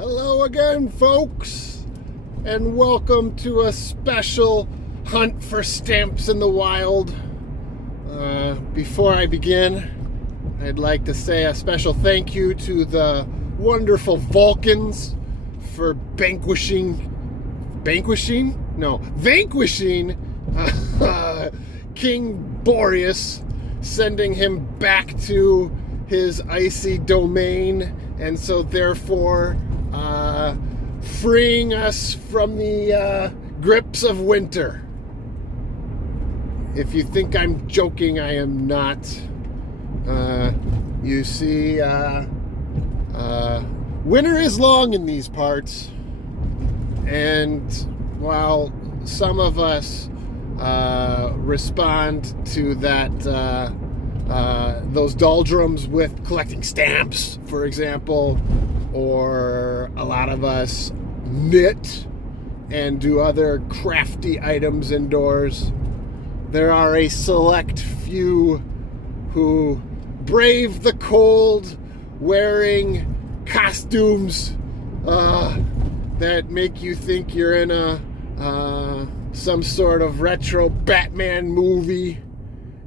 Hello again, folks, and welcome to a special hunt for stamps in the wild. Before I begin, I'd like to say a special thank you to the wonderful Vulcans for vanquishing King Boreas, sending him back to his icy domain, and so therefore freeing us from the grips of winter. If you think I'm joking, I am not. You see, winter is long in these parts, and while some of us respond to that those doldrums with collecting stamps, for example, or a lot of us knit and do other crafty items indoors, there are a select few who brave the cold wearing costumes that make you think you're in some sort of retro Batman movie,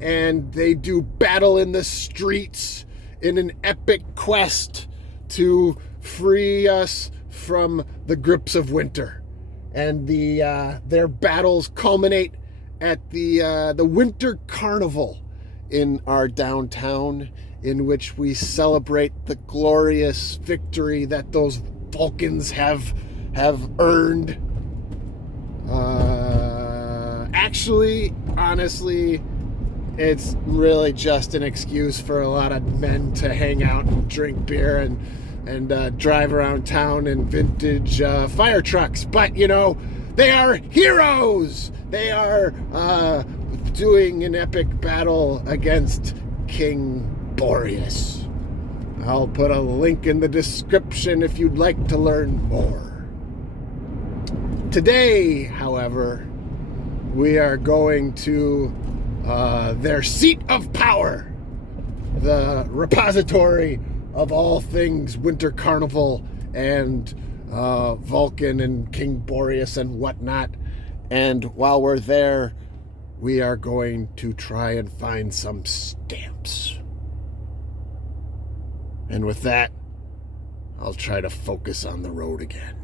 and they do battle in the streets in an epic quest to free us from the grips of winter. And their battles culminate at the Winter Carnival in our downtown, in which we celebrate the glorious victory that those Vulcans have earned. Actually, honestly, it's really just an excuse for a lot of men to hang out and drink beer and drive around town in vintage fire trucks. But, you know, they are heroes! They are doing an epic battle against King Boreas. I'll put a link in the description if you'd like to learn more. Today, however, we are going to their seat of power, the repository of all things Winter Carnival and Vulcan and King Boreas and whatnot. And while we're there, we are going to try and find some stamps. And with that, I'll try to focus on the road again.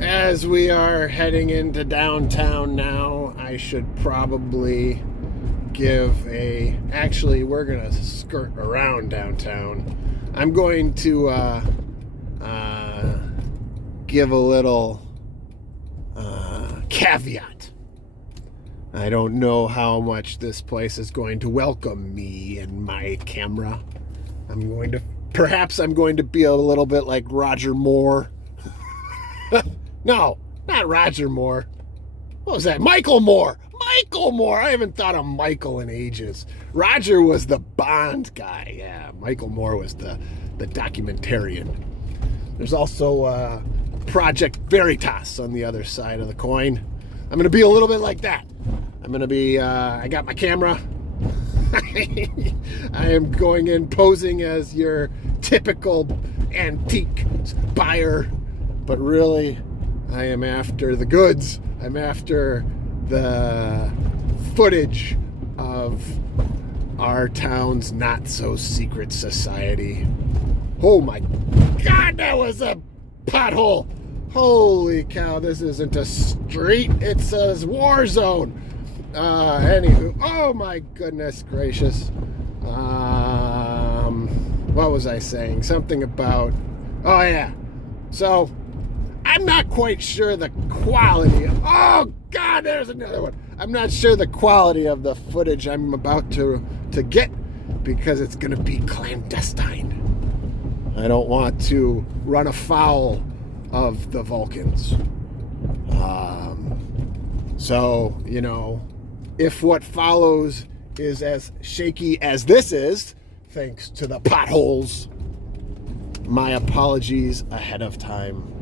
As we are heading into downtown now, I should probably actually, we're going to skirt around downtown. I'm going to give a little caveat. I don't know how much this place is going to welcome me and my camera. Perhaps I'm going to be a little bit like Roger Moore. No, not Roger Moore. What was that? Michael Moore. Michael Moore. I haven't thought of Michael in ages. Roger was the Bond guy. Yeah, Michael Moore was the documentarian. There's also Project Veritas on the other side of the coin. I'm going to be a little bit like that. I'm going to be, I got my camera. I am going in posing as your typical antique buyer, but really, I am after the goods. I'm after the footage of our town's not-so-secret society. Oh my God, that was a pothole! Holy cow, this isn't a street, it's a war zone. Anywho, oh my goodness gracious. What was I saying? Something about, oh yeah. So, I'm not quite sure the quality. Oh God, there's another one. I'm not sure the quality of the footage I'm about to get, because it's going to be clandestine. I don't want to run afoul of the Vulcans. So, you know, if what follows is as shaky as this is, thanks to the potholes, my apologies ahead of time.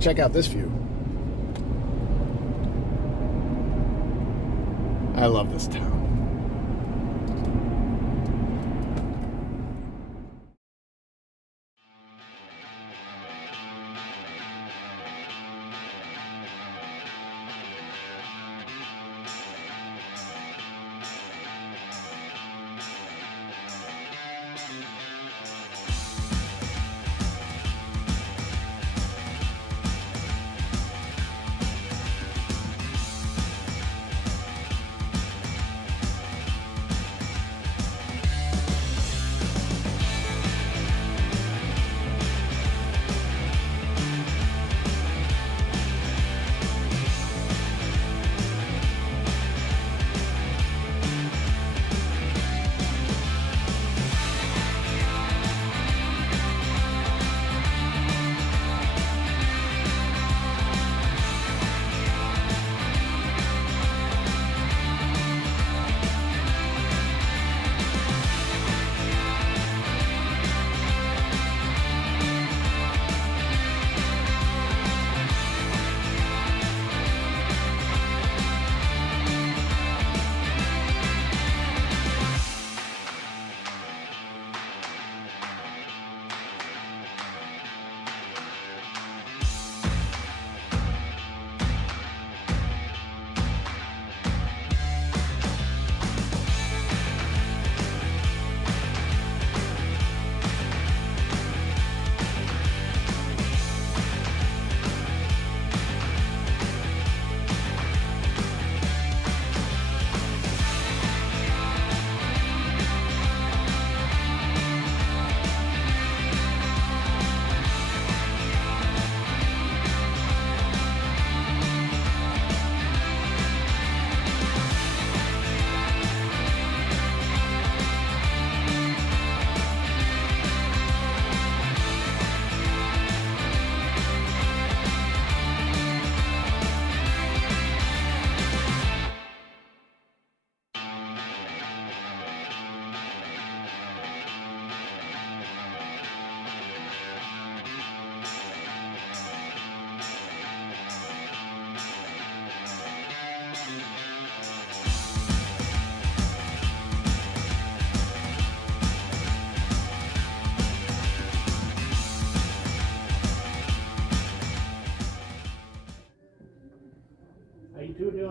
Check out this view. I love this town.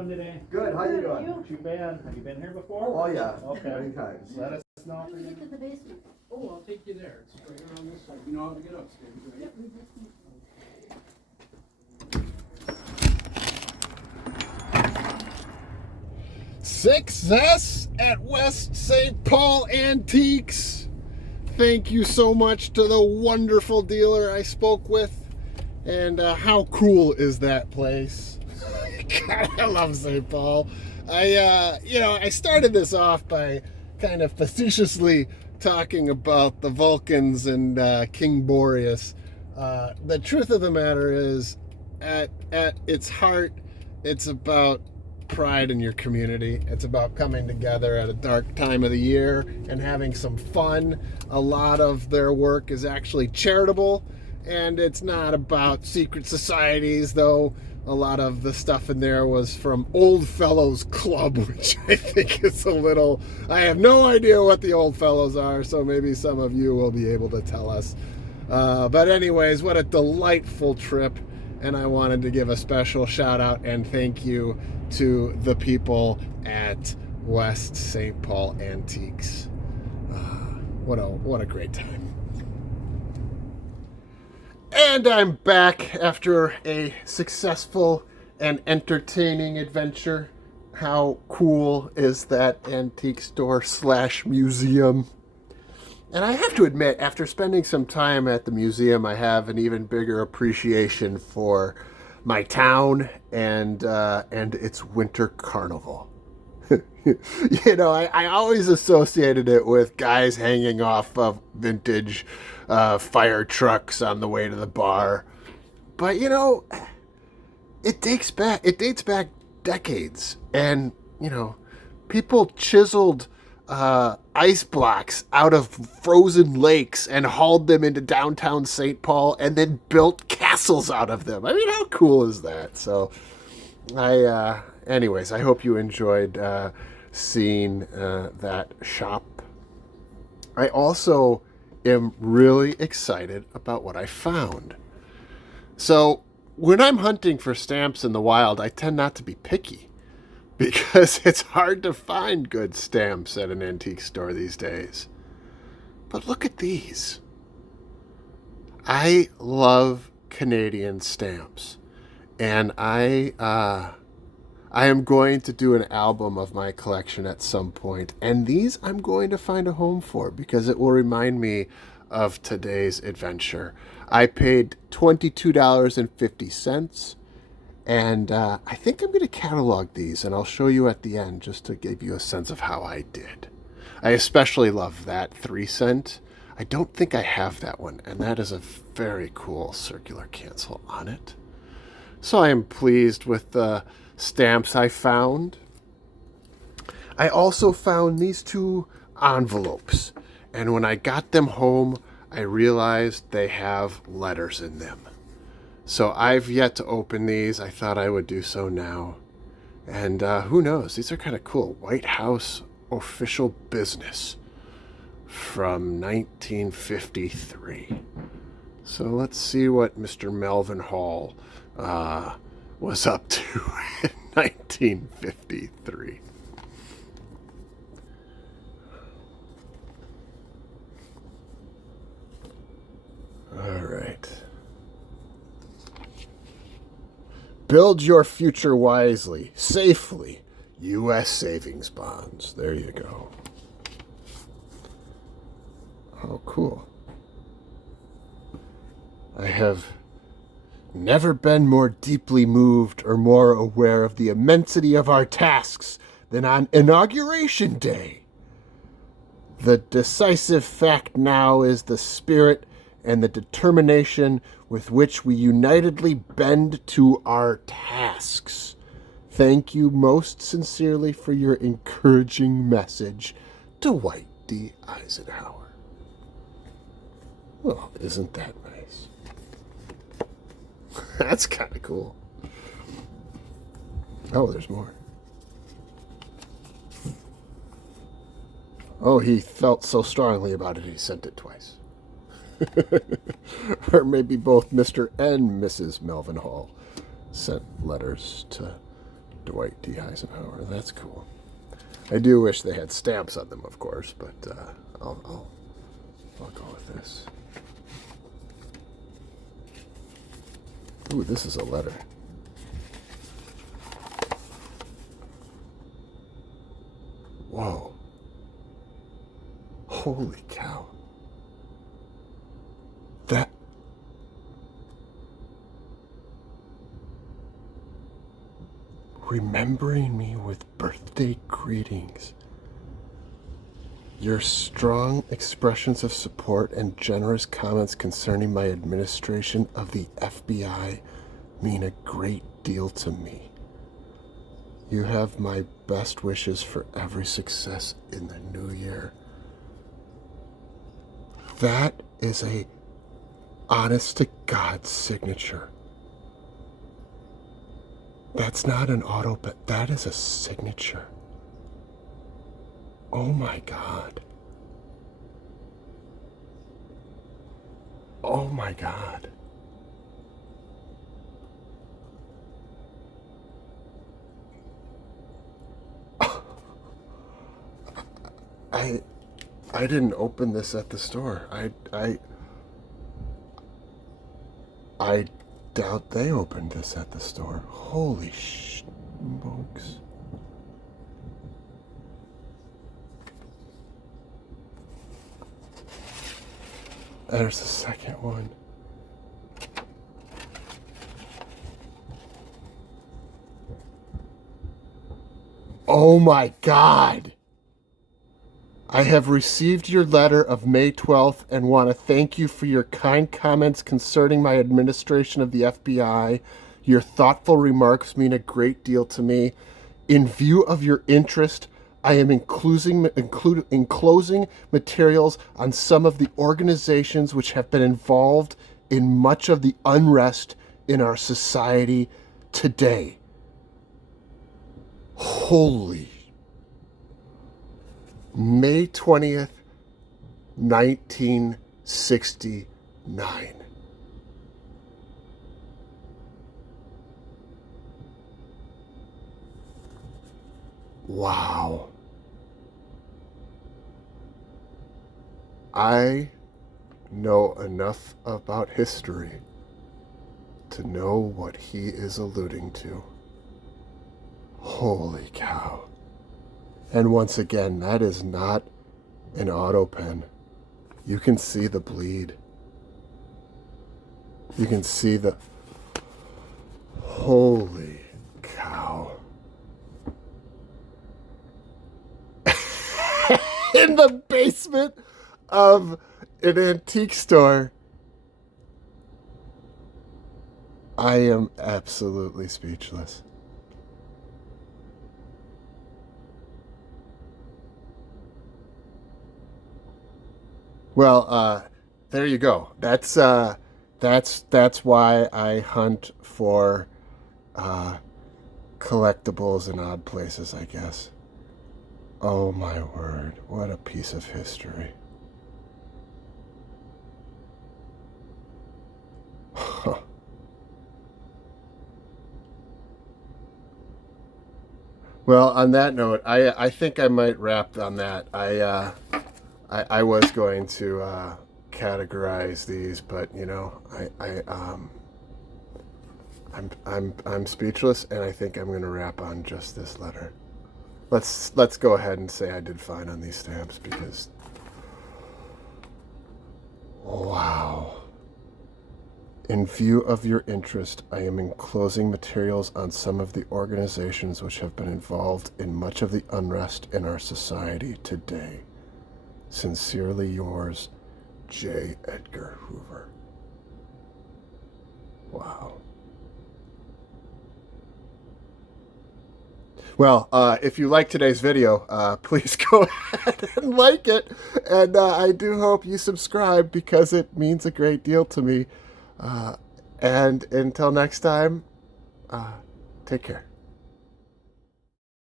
doing today? Good. How you doing? Not too bad. Have you been here before? Oh yeah. Okay. Many times. Let us know. Let me get to the basement. Oh, I'll take you there. It's right around this side. You know how to get upstairs, right? Yep, Success at West St. Paul Antiques. Thank you so much to the wonderful dealer I spoke with. And how cool is that place? God, I love St. Paul. I started this off by kind of facetiously talking about the Vulcans and King Boreas. The truth of the matter is, at its heart, it's about pride in your community. It's about coming together at a dark time of the year and having some fun. A lot of their work is actually charitable, and it's not about secret societies, though a lot of the stuff in there was from Old Fellows Club, which I think is a little... I have no idea what the Old Fellows are, so maybe some of you will be able to tell us. But anyways, what a delightful trip, and I wanted to give a special shout out and thank you to the people at West St. Paul Antiques. What a great time. And I'm back after a successful and entertaining adventure. How cool is that antique store / museum? And I have to admit, after spending some time at the museum, I have an even bigger appreciation for my town and its winter carnival. I always associated it with guys hanging off of vintage fire trucks on the way to the bar. But, it dates back decades. And, people chiseled ice blocks out of frozen lakes and hauled them into downtown St. Paul and then built castles out of them. I mean, how cool is that? So, anyways, I hope you enjoyed seeing that shop. I also am really excited about what I found. So, when I'm hunting for stamps in the wild, I tend not to be picky, because it's hard to find good stamps at an antique store these days. But look at these. I love Canadian stamps, and I am going to do an album of my collection at some point, and these I'm going to find a home for because it will remind me of today's adventure. I paid $22.50. And I think I'm going to catalog these, and I'll show you at the end just to give you a sense of how I did. I especially love that 3-cent. I don't think I have that one, and that is a very cool circular cancel on it. So I am pleased with the stamps I found. I also found these 2 envelopes, and when I got them home, I realized they have letters in them. So I've yet to open these. I thought I would do so now. And who knows? These are kind of cool. White House official business from 1953. So let's see what Mr. Melvin Hall was up to in 1953. All right. Build your future wisely, safely. U.S. savings bonds. There you go. Oh, cool. I have never been more deeply moved or more aware of the immensity of our tasks than on Inauguration Day. The decisive fact now is the spirit and the determination with which we unitedly bend to our tasks. Thank you most sincerely for your encouraging message, Dwight D. Eisenhower. Well, isn't that nice? That's kind of cool. Oh, there's more. Oh, he felt so strongly about it, he sent it twice. Or maybe both Mr. and Mrs. Melvin Hall sent letters to Dwight D. Eisenhower. That's cool. I do wish they had stamps on them, of course, but I'll go with this. Ooh, this is a letter. Whoa. Holy cow. That... Remembering me with birthday greetings. Your strong expressions of support and generous comments concerning my administration of the FBI mean a great deal to me. You have my best wishes for every success in the new year. That is a honest to God signature. That's not an auto, but that is a signature. Oh my God. Oh my God. I didn't open this at the store. I doubt they opened this at the store. Holy smokes. There's the second one. Oh my God. I have received your letter of May 12th and want to thank you for your kind comments concerning my administration of the FBI. Your thoughtful remarks mean a great deal to me. In view of your interest, I am enclosing materials on some of the organizations which have been involved in much of the unrest in our society today. Holy. May 20th, 1969. Wow. I know enough about history to know what he is alluding to. Holy cow. And once again, that is not an auto pen. You can see the bleed. You can see the... Holy cow. In the basement of an antique store. I am absolutely speechless. Well, there you go. That's why I hunt for collectibles in odd places, I guess. Oh my word, what a piece of history. Well, on that note, I think I might wrap on that. I was going to categorize these, but you know, I'm speechless, and I think I'm going to wrap on just this letter. Let's go ahead and say I did fine on these stamps because, wow. In view of your interest, I am enclosing materials on some of the organizations which have been involved in much of the unrest in our society today. Sincerely yours, J. Edgar Hoover. Wow. Well, if you like today's video, please go ahead and like it. And I do hope you subscribe because it means a great deal to me. And until next time, take care.